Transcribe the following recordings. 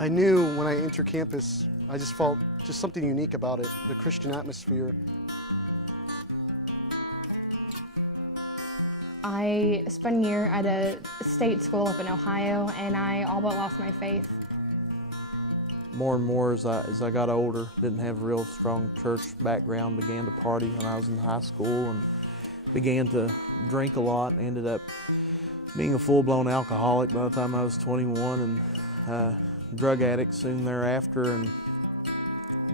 I knew when I entered campus, I just felt just something unique about it, the Christian atmosphere. I spent a year at a state school up in Ohio, and I all but lost my faith. More and more as I got older, didn't have a real strong church background, began to party when I was in high school and began to drink a lot and ended up being a full-blown alcoholic by the time I was 21 and drug addict soon thereafter, and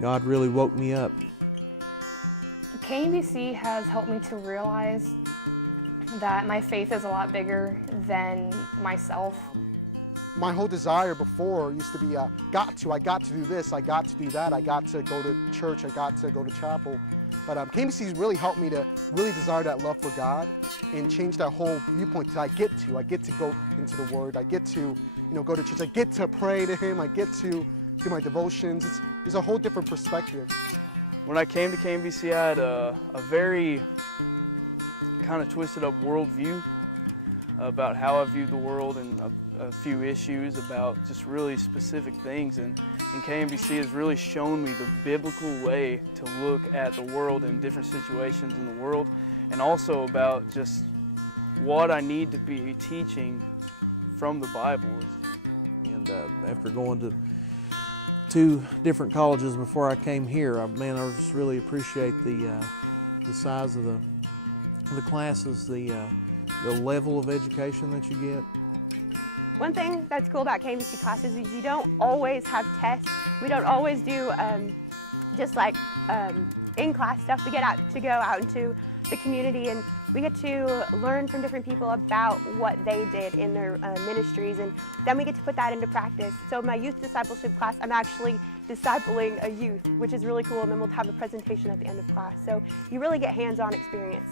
God really woke me up. KMBC has helped me to realize that my faith is a lot bigger than myself. My whole desire before used to be, I got to do this, I got to do that, I got to go to church, I got to go to chapel. But KMBC's really helped me to really desire that love for God and change that whole viewpoint that I get to go into the Word, I get to go to church, I get to pray to Him, I get to do my devotions. It's a whole different perspective. When I came to KMBC, I had a very kind of twisted up worldview about how I viewed the world and a few issues about just really specific things, and KMBC has really shown me the biblical way to look at the world and different situations in the world, and also about just what I need to be teaching from the Bible. And after going to 2 different colleges before I came here, I just really appreciate the size of the classes, the level of education that you get. One thing that's cool about KMBC classes is you don't always have tests. We don't always do just like in-class stuff. We get to go out into the community, and we get to learn from different people about what they did in their ministries, and then we get to put that into practice. So my youth discipleship class, I'm actually discipling a youth, which is really cool, and then we'll have a presentation at the end of class. So you really get hands-on experience.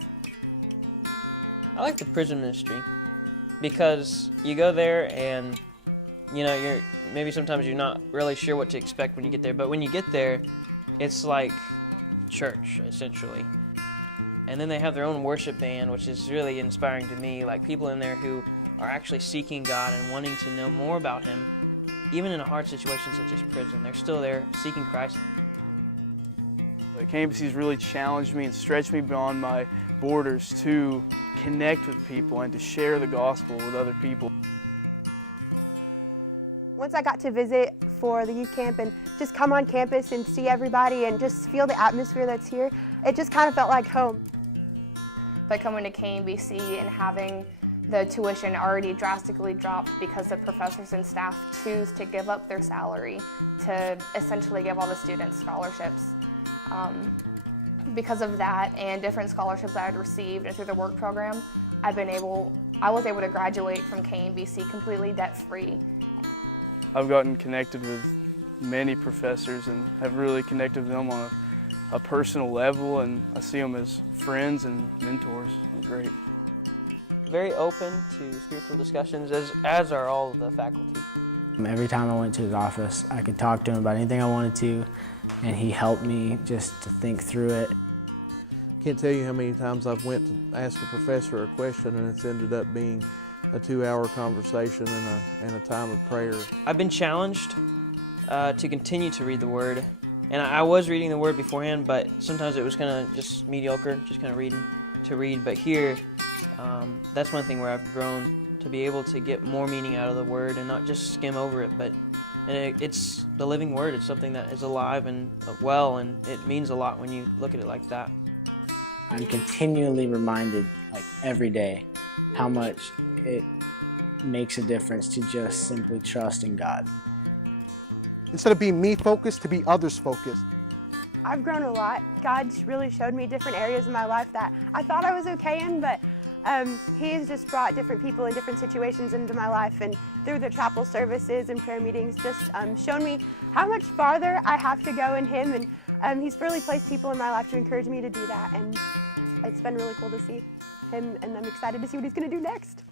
I like the prison ministry because you go there and maybe sometimes you're not really sure what to expect when you get there, but when you get there, it's like church essentially. And then they have their own worship band, which is really inspiring to me, like people in there who are actually seeking God and wanting to know more about Him, even in a hard situation such as prison. They're still there seeking Christ. KMBC's really challenged me and stretched me beyond my borders to connect with people and to share the gospel with other people. Once I got to visit for the youth camp and just come on campus and see everybody and just feel the atmosphere that's here, it just kind of felt like home. By coming to KMBC and having the tuition already drastically dropped because the professors and staff choose to give up their salary to essentially give all the students scholarships. Because of that and different scholarships I had received and through the work program, I was able to graduate from KMBC completely debt-free. I've gotten connected with many professors and have really connected with them on a personal level, and I see them as friends and mentors. They're great. Very open to spiritual discussions, as are all of the faculty. Every time I went to his office, I could talk to him about anything I wanted to, and he helped me just to think through it. Can't tell you how many times I've went to ask a professor a question and it's ended up being a 2-hour conversation and a time of prayer. I've been challenged to continue to read the Word, and I was reading the Word beforehand, but sometimes it was kind of just mediocre, just kind of reading to read. But here, that's one thing where I've grown to be able to get more meaning out of the Word and not just skim over it, but it's the living Word. It's something that is alive and well, and it means a lot when you look at it like that. I'm continually reminded, like every day, how much it makes a difference to just simply trust in God. Instead of being me-focused, to be others-focused. I've grown a lot. God's really showed me different areas of my life that I thought I was okay in, but He's just brought different people in different situations into my life, and through the chapel services and prayer meetings, just shown me how much farther I have to go in Him, and He's really placed people in my life to encourage me to do that, and it's been really cool to see Him, and I'm excited to see what He's going to do next.